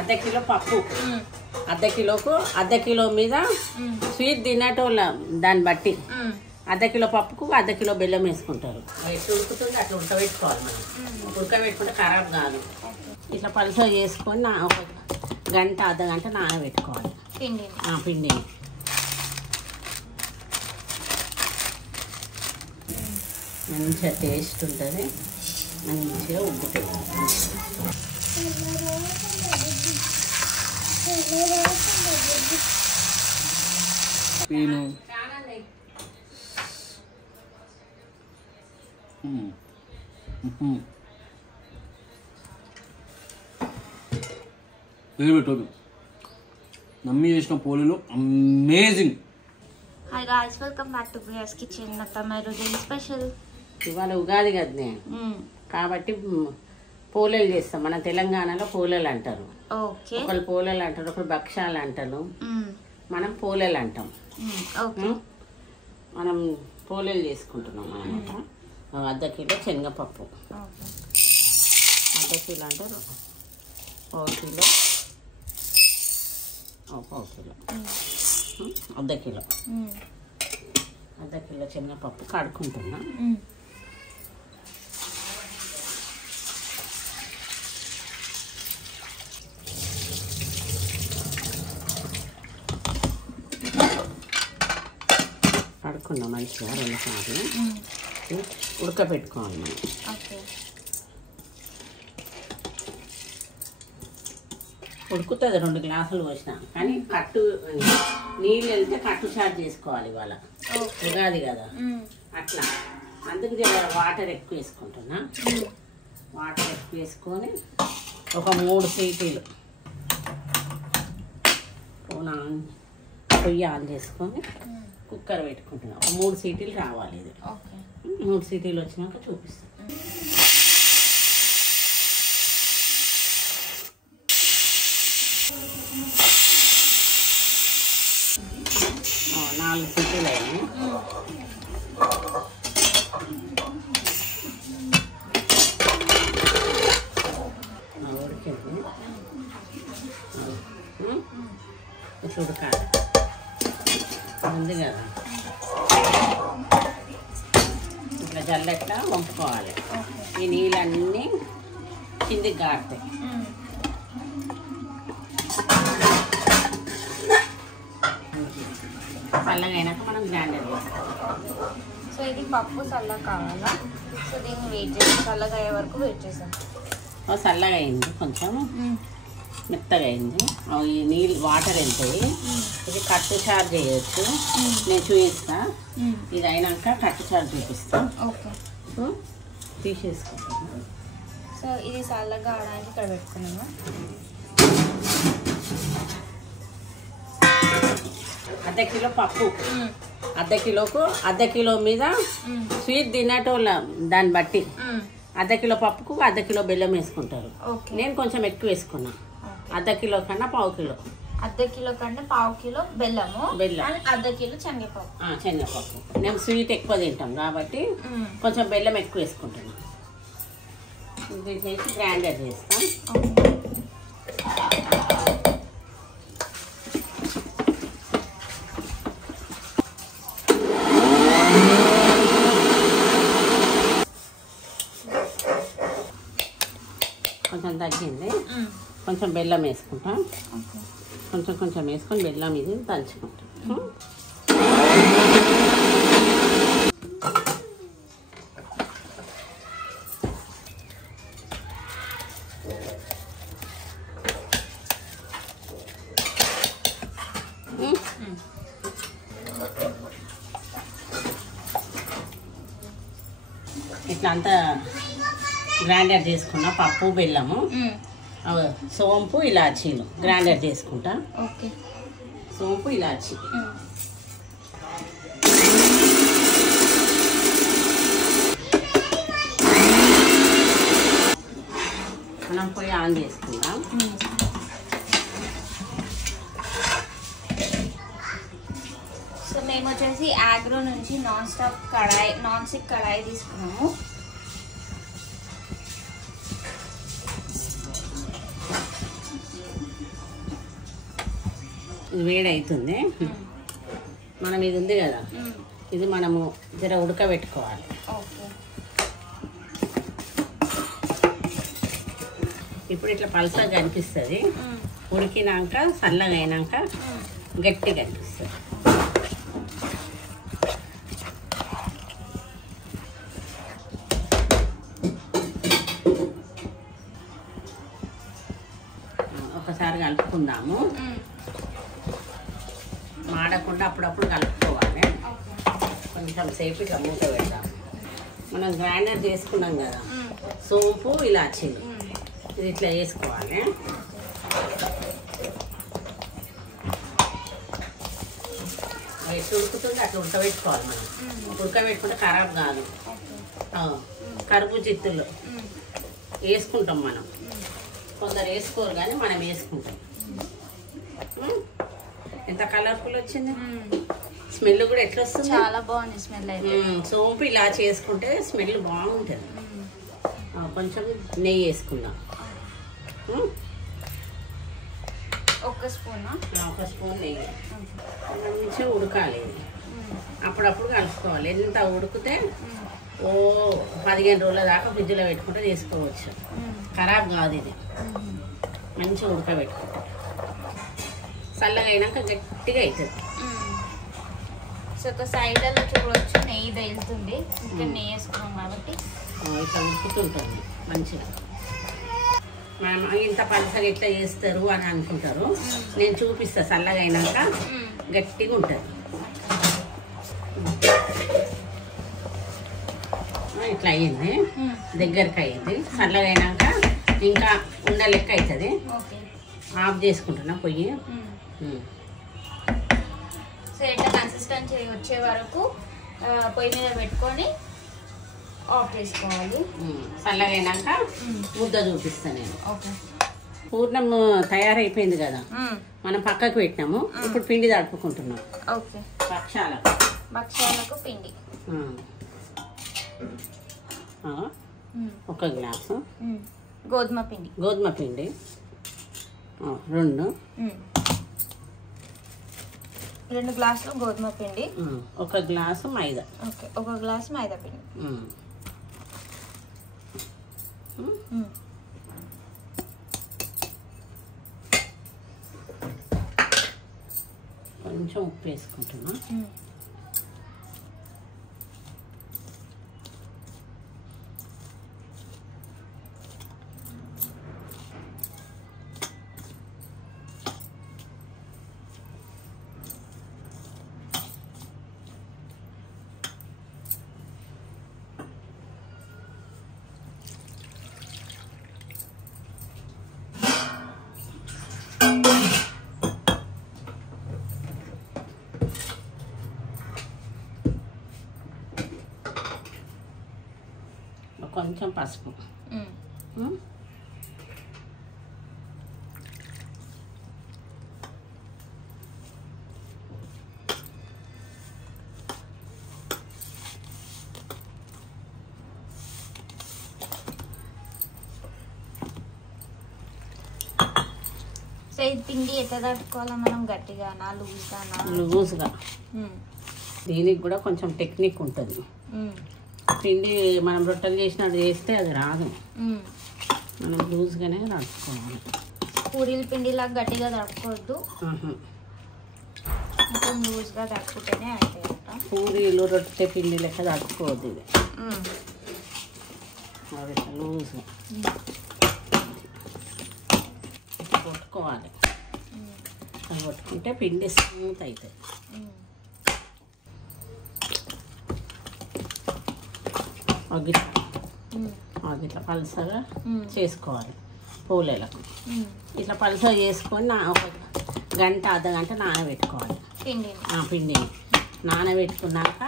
అర్ధ కిలో పప్పు, అర్ధ కిలోకు అర్ధ కిలో మీద స్వీట్ తినేటోళ్ళ దాన్ని బట్టి అర్ధ కిలో పప్పుకు అర్ధ కిలో బెల్లం వేసుకుంటారు. ఎట్లా ఉడుకుతుంది అట్లా ఉడకబెట్టుకోవాలి. మనం ఉడకబెట్టుకుంటే ఖరాబ్ కాదు. ఇట్లా పలుస చేసుకొని ఒక గంట అర్ధ గంట నానబెట్టుకోవాలి పిండిని. మంచిగా టేస్ట్ ఉంటుంది, మంచిగా ఉబ్బుతుంది. నమ్మి చేసిన పోలీలు amazing. Hi guys, welcome back to బియాస్ కిచెన్. ఈరోజు స్పెషల్ ఇవాళ ఉగాది కదనే, కాబట్టి పోలేలు చేస్తాం. మన తెలంగాణలో పోలేలు అంటారు. ఒకళ్ళు పోలేలు అంటారు, ఒకరు భక్షాలు అంటారు, మనం పోలేలు అంటాం. మనం పోలేలు చేసుకుంటున్నాం అన్నమాట. అర్ధ కిలో శనగపప్పు, అర్ధ కిలో అంటే పావు కిలో, అర్ధ కిలో శనగపప్పు కడుక్కుంటున్నా. కడుక్కున్నాం మంచిగా 2 సార్లు ఉడకబెట్టుకోవాలి మనం. ఉడుకుతుంది 2 గ్లాసులు పోసినా, కానీ కట్టు నీళ్ళు వెళ్తే కట్టు చార్జ్ చేసుకోవాలి. ఇవాళ ఉగాది కదా, అట్లా అందుకు వాటర్ ఎక్కువ వేసుకుంటున్నా. వాటర్ ఎక్కువ వేసుకొని ఒక 3 సీటీలు పొయ్యి ఆన్ చేసుకొని కుక్కర్ పెట్టుకుంటున్నా. ఒక 3 సీటీలు రావాలి. ఇది 3 సీటీలు వచ్చినాక చూపిస్తాను. 4 సీటీలు అయ్యాయి. ఉడికింది, ఇట్లా ఉడకాలి. ఉంది కదా, ఇట్లా జల్లెట్లా వంపుకోవాలి. ఈ నీళ్ళన్నీ కిందికి గారుతాయి. చల్లగా అయినాక మనం గ్రైండర్ చేసుకోవాలి. సో ఇది పప్పు చల్లగా కావాలా? సో దీన్ని వెయిట్ చేసి చల్లగా అయ్యే వరకు వెయిట్ చేసాం. చల్లగా అయింది, కొంచెం మెత్తగా అయింది. ఈ నీళ్ళు వాటర్ వెళ్తాయి. ఇది కట్టు చారు చేయొచ్చు, నేను చూపిస్తా. ఇది అయినాక కట్టు చారు చూపిస్తా. తీసేసుకుంటాను. సో ఇది చల్లగా అవడానికి ఇక్కడ పెట్టుకున్నాము. అర్ధ కిలో పప్పు, అర్ధ కిలోకు అర్ధ కిలో మీద స్వీట్ తినేటోళ్ళ దాన్ని బట్టి అర్ధ కిలో పప్పుకు అర్ధ కిలో బెల్లం వేసుకుంటారు. నేను కొంచెం ఎక్కువ వేసుకున్నా. అర్ధ కిలో కన్నా పావు కిలో, అర్ధ కిలో కంటే పావు కిలో బెల్లము, అర్ధ కిలో శనగపప్పు. మేము స్వీట్ ఎక్కువ తింటాం కాబట్టి కొంచెం బెల్లం ఎక్కువ వేసుకుంటున్నాం. దీనికి గ్రైండర్ చేస్తాం. కొంచెం తగ్గింది, కొంచెం బెల్లం వేసుకుంటాం. కొంచెం వేసుకొని బెల్లం ఇది దంచుకుంటాం. ఇట్లా అంతా గ్రైండర్ చేసుకున్నా. పప్పు, బెల్లము, సోంపు, ఇలాచీలు గ్రైండర్ చేసుకుంటా. సోంపు, ఇలాచీ. మనం పొయ్యి ఆన్ చేసుకుందాం. సో మేము వచ్చేసి ఆగ్రో నుంచి నాన్ స్టిక్ కడాయి తీసుకున్నాము. ఇది వేడి అవుతుంది. మనం ఇది ఉంది కదా, ఇది మనము జర ఉడకబెట్టుకోవాలి. ఇప్పుడు ఇట్లా పల్సగా కనిపిస్తుంది, ఉడికినాక చల్లగా అయినాక గట్టిగా కనిపిస్తుంది. ఒకసారి కలుపుకుందాము, మాడకుండా అప్పుడప్పుడు కలుపుకోవాలి. కొంచెం సేపు ఇట్లా మూత పెడదాం. మనం గ్రైండర్ చేసుకున్నాం కదా సోంపు ఇలాచీలు, ఇది ఇట్లా వేసుకోవాలి. ఎట్లా ఉడుకుతుంది అట్లా ఉడకబెట్టుకోవాలి. మనం ఉడకబెట్టుకుంటే ఖరాబ్ కాదు. కర్బూజా చిత్తులు వేసుకుంటాం మనం, కొందరు వేసుకోరు కానీ మనం వేసుకుంటాం. ఎంత కలర్ఫుల్ వచ్చింది, స్మెల్ కూడా ఎట్లా వస్తుంది, చాలా బాగుంది స్మెల్ అయితే. సోంపు ఇలా చేసుకుంటే స్మెల్ బాగుంటుంది. కొంచెం నెయ్యి వేసుకుందాం, ఒక స్పూన్ నెయ్యి. మంచిగా ఉడకాలి, అప్పుడప్పుడు కలుపుకోవాలి. ఎంత ఉడికితే 15 రోజుల దాకా ఫ్రిడ్జ్లో పెట్టుకుంటే తీసుకోవచ్చు, ఖరాబ్ కాదు. ఇది మంచిగా ఉడకబెట్టుకుంటే చల్లగా అయినాక గట్టిగా అవుతుంది. సో ఒక సైడ్లో చూడవచ్చు నెయ్యి తేలుతుంది, ఇంకా నెయ్యి వేసుకున్నాం కాబట్టి ఇట్లా ఉడుకుతుంటుంది మంచిగా. మనం ఇంత పలసగా ఎట్లా చేస్తారు అని అనుకుంటారు, నేను చూపిస్తా. చల్లగా అయినాక గట్టిగా ఉంటుంది. ఇట్లా అయ్యింది, దగ్గరికి అయ్యింది. చల్లగా అయినాక ఇంకా ఉండలెక్క అవుతుంది. ఆఫ్ చేసుకుంటున్నా పొయ్యి. సో ఇట్లా కన్సిస్టెన్సీ వచ్చే వరకు పొయ్యి మీద పెట్టుకొని ఆఫ్ చేసుకోవాలి. చల్లగా అయినాక ముద్ద చూపిస్తాను నేను. ఓకే, పూర్ణం తయారైపోయింది కదా, మనం పక్కకు పెట్టినాము. ఇప్పుడు పిండి తడుపుకుంటున్నాం. ఓకే, భక్షాలకు పిండి ఒక గ్లాసు గోధుమ పిండి 2 గ్లాసులు గోధుమ పిండి, 1 గ్లాసు మైదా. ఓకే, 1 గ్లాసు మైదా పిండి. కొంచెం ఉప్పు వేసుకుంటున్నా. కొంచెం పసుపు. సో ఇది పిండి ఎట్లా తట్టుకోవాలా మనం, గట్టిగానా లూజ్గా? దీనికి కూడా కొంచెం టెక్నిక్ ఉంటుంది. పిండి మనం రొట్టెలు చేసినట్టు చేస్తే అది రాదు, మనం లూజ్గానే తడుపుకోవాలి. పూరీల పిండిలాగా గట్టిగా తడుపుకోవద్దు, కొంచెం లూజ్గా తడుపుకుంటేనే అయిపోయాక. పూరీలు రొట్టె పిండి లెక్క తడుపుకోవద్దు, ఇది లూజ్గా కొట్టుకోవాలి. అది కొట్టుకుంటే పిండి స్మూత్ అవుతుంది. ఇట్లా పలుసగా చేసుకోవాలి పూలలకు. ఇట్లా పలుసగా చేసుకొని ఒక గంట అర్ధగంట నానబెట్టుకోవాలి పిండిని. నానబెట్టుకున్నాక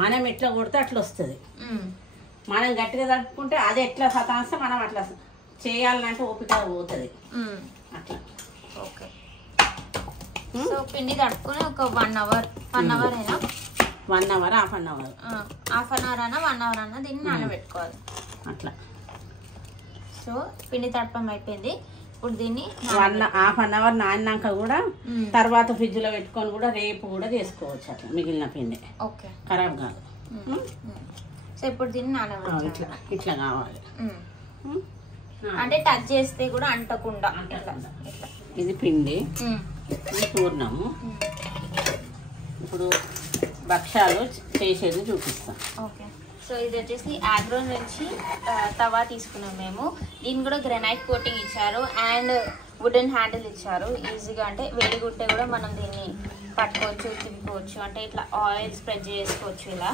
మనం ఎట్లా కొడితే అట్లా వస్తుంది. మనం గట్టిగా తడుపుకుంటే అది ఎట్లా సతాంస్తే మనం అట్లా చేయాలంటే ఓపిక పోతుంది అట్లా. ఓకే, సో పిండి తడుపుకొని ఒక 1 అవర్ అయినా 1 అవర్ హాఫ్ అన్ అవర్ అయినా 1 అవర్ అయినా దీన్ని నానబెట్టుకోవాలి అట్లా. సో పిండి తడపం అయిపోయింది. ఇప్పుడు దీన్ని హాఫ్ అన్ అవర్ నానినాక కూడా తర్వాత ఫ్రిడ్జ్ లో పెట్టుకొని కూడా రేపు కూడా చేసుకోవచ్చు అట్లా మిగిలిన పిండి. ఓకే, ఖరాబ్ కాదు. సో ఇప్పుడు దీన్ని నానబెట్టాలి. ఇట్లా ఇట్లా కావాలి, అంటే టచ్ చేస్తే కూడా అంటకుండా. ఇది పిండి, ఇది పూర్ణము. ఇప్పుడు భక్షాలు చేసేది చూపిస్తాం. ఓకే, సో ఇది వచ్చేసి ఆగ్రో నుంచి తవా తీసుకున్నాం మేము. దీన్ని కూడా గ్రానైట్ కోటింగ్ ఇచ్చారు అండ్ వుడెన్ హ్యాండిల్ ఇచ్చారు. ఈజీగా అంటే వేడిగుంటే కూడా మనం దీన్ని పట్టుకోవచ్చు, తిప్పుకోవచ్చు, అంటే ఇట్లా ఆయిల్ స్ప్రెడ్ చేసుకోవచ్చు ఇలా.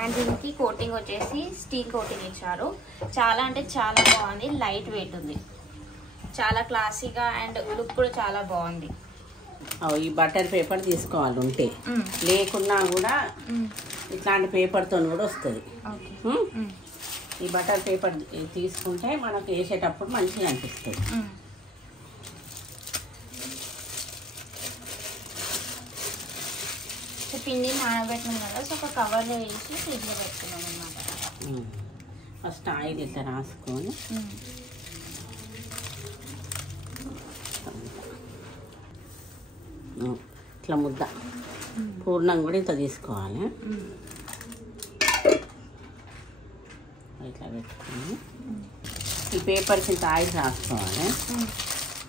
అండ్ దీనికి కోటింగ్ వచ్చేసి స్టీల్ కోటింగ్ ఇచ్చారు. చాలా అంటే చాలా బాగుంది, లైట్ వెయిట్ ఉంది, చాలా క్లాసీగా అండ్ లుక్ కూడా చాలా బాగుంది. ఈ బటర్ పేపర్ తీసుకోవాలి, ఉంటే లేకున్నా కూడా ఇట్లాంటి పేపర్తో కూడా వస్తుంది. ఈ బటర్ పేపర్ తీసుకుంటే మనకు వేసేటప్పుడు మంచిగా అనిపిస్తుంది. పిండి నానబెట్టినాం కదా, సో ఒక కవర్లో వేసి ఫ్రిడ్జ్లో పెట్టుకున్నాం అన్నమాట. ఫస్ట్ ఆయిల్ ఇట్లా రాసుకొని ఇట్లా ముద్ద పూర్ణం కూడా ఇంత తీసుకోవాలి. ఇట్లా పెట్టుకొని ఈ పేపర్కి ఇంత ఆయిల్ రాసుకోవాలి.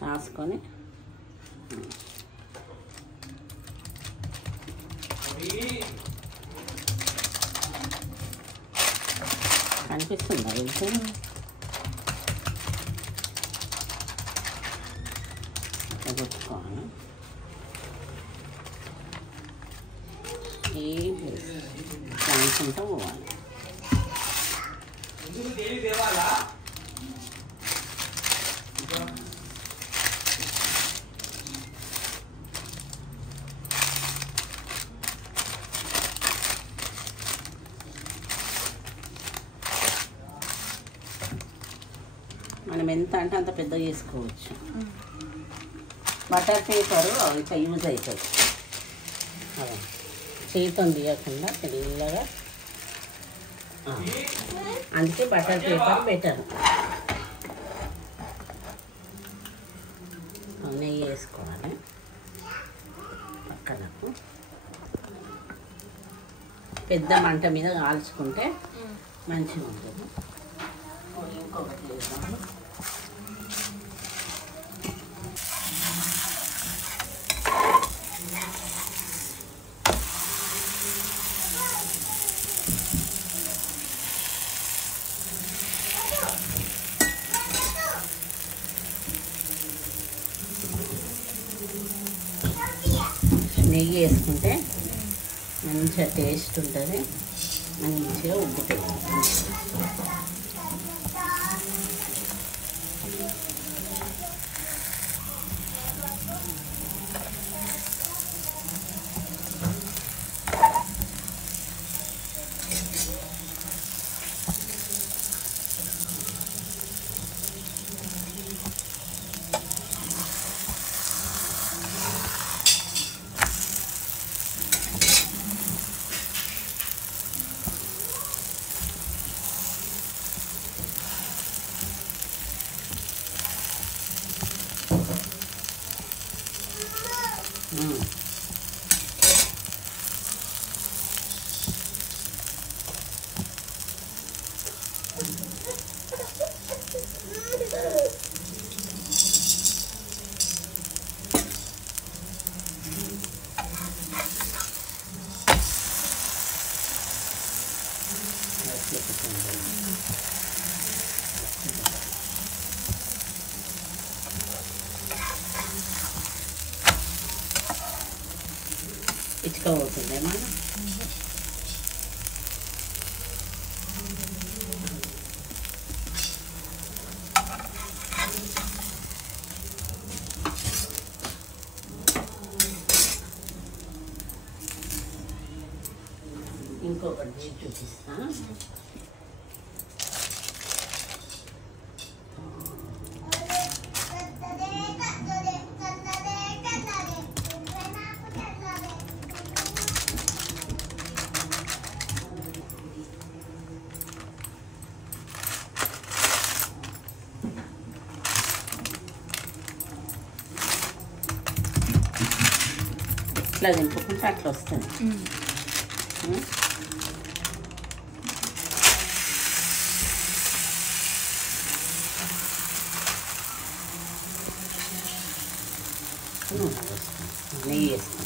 రాసుకొని కనిపిస్తుందా వెళ్తే ఇట్లా పెట్టుకోవాలి. అనుకుంటా పోవాలి. మనం ఎంత అంటే అంత పెద్దగా చేసుకోవచ్చు. బటర్ పేపరు ఇట్లా యూజ్ అవుతుంది, చేతితో తీయకుండా తెల్లగా. అందుకే బటర్ పేపర్ బెటర్. నెయ్యి వేసుకోవాలి పక్కనకు. పెద్ద మంట మీద కాల్చుకుంటే మంచిగా ఉంటుంది. ఇంకొకటి వేద్దాము. నెయ్యి వేసుకుంటే మంచిగా టేస్ట్ ఉంటుంది, మంచిగా ఉబ్బుతుంది. ఇచ్చుకోబోతుంది మనం. ఇంకొకటి చూపిస్తా. ఇట్లా దింపుకుంటే అట్లా వస్తుంది. నెయ్యి వేస్తాం.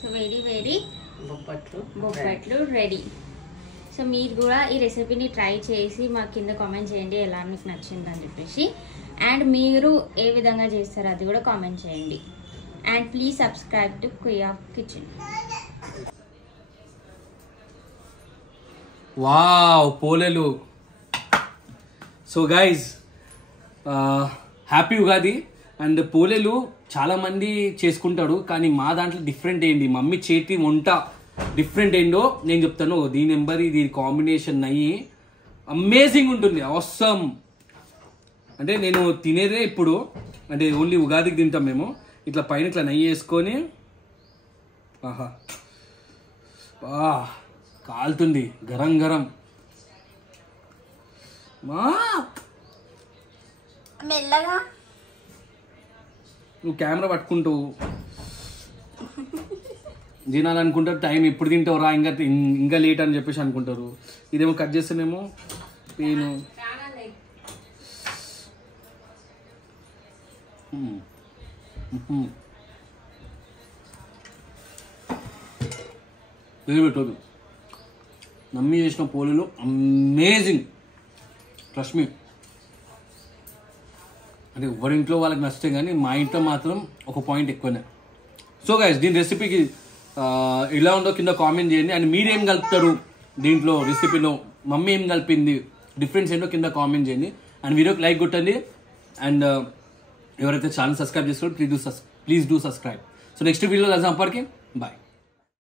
సో వేడి బొబ్బట్లు రెడీ. సో మీరు కూడా ఈ రెసిపీని ట్రై చేసి మాకు కింద కామెంట్ చేయండి ఎలా మీకు నచ్చిందని చెప్పేసి. అండ్ మీరు ఏ విధంగా చేస్తారో అది కూడా కామెంట్ చేయండి. అండ్ ప్లీజ్ సబ్స్క్రైబ్ టు కుయా కిచెన్. వావ్ పోలేలు. So guys happy Ugadi. And పోలేలు చాలా మంది చేసుకుంటాడు, కానీ మా దాంట్లో డిఫరెంట్ ఏంటి, మమ్మీ చేతి వంట డిఫరెంట్ ఏంటో నేను చెప్తాను. దీని నెంబర్ దీని కాంబినేషన్ నెయ్యి అమేజింగ్ ఉంటుంది, అవసరం. అంటే నేను తినేదే ఇప్పుడు, అంటే ఓన్లీ ఉగాదికి తింటాం మేము. ఇట్లా పైన ఇట్లా నెయ్యి వేసుకొని ఆహా కాలుతుంది గరం గరం. మెల్లగా నువ్వు కెమెరా పట్టుకుంటూ తినాలనుకుంటారు, టైం ఎప్పుడు తింటావు రా ఇంకా లేట్ అని చెప్పేసి అనుకుంటారు. ఇదేమో కట్ చేస్తేనేమో నేను పెట్టదు. నమ్మి చేసిన పోలీలు అమేజింగ్, ట్రస్ట్ మీ. అంటే ఎవరింట్లో వాళ్ళకి నచ్చితే కానీ మా ఇంట్లో మాత్రం ఒక పాయింట్ ఎక్కువనే. సో గైస్ దీని రెసిపీకి ఎలా ఉందో కింద కామెంట్ చేయండి. అండ్ మీరు ఏం కలుపుతారు దీంట్లో రెసిపీలో, మమ్మీ ఏం కలిపింది, డిఫరెన్స్ ఏంటో కింద కామెంట్ చేయండి. అండ్ వీడియోకి లైక్ కొట్టండి. అండ్ ఎవరైతే ఛానల్ సబ్స్క్రైబ్ చేసుకోండి please do subscribe. So next వీడియోలో కలిసాం. అప్పటికి బాయ్.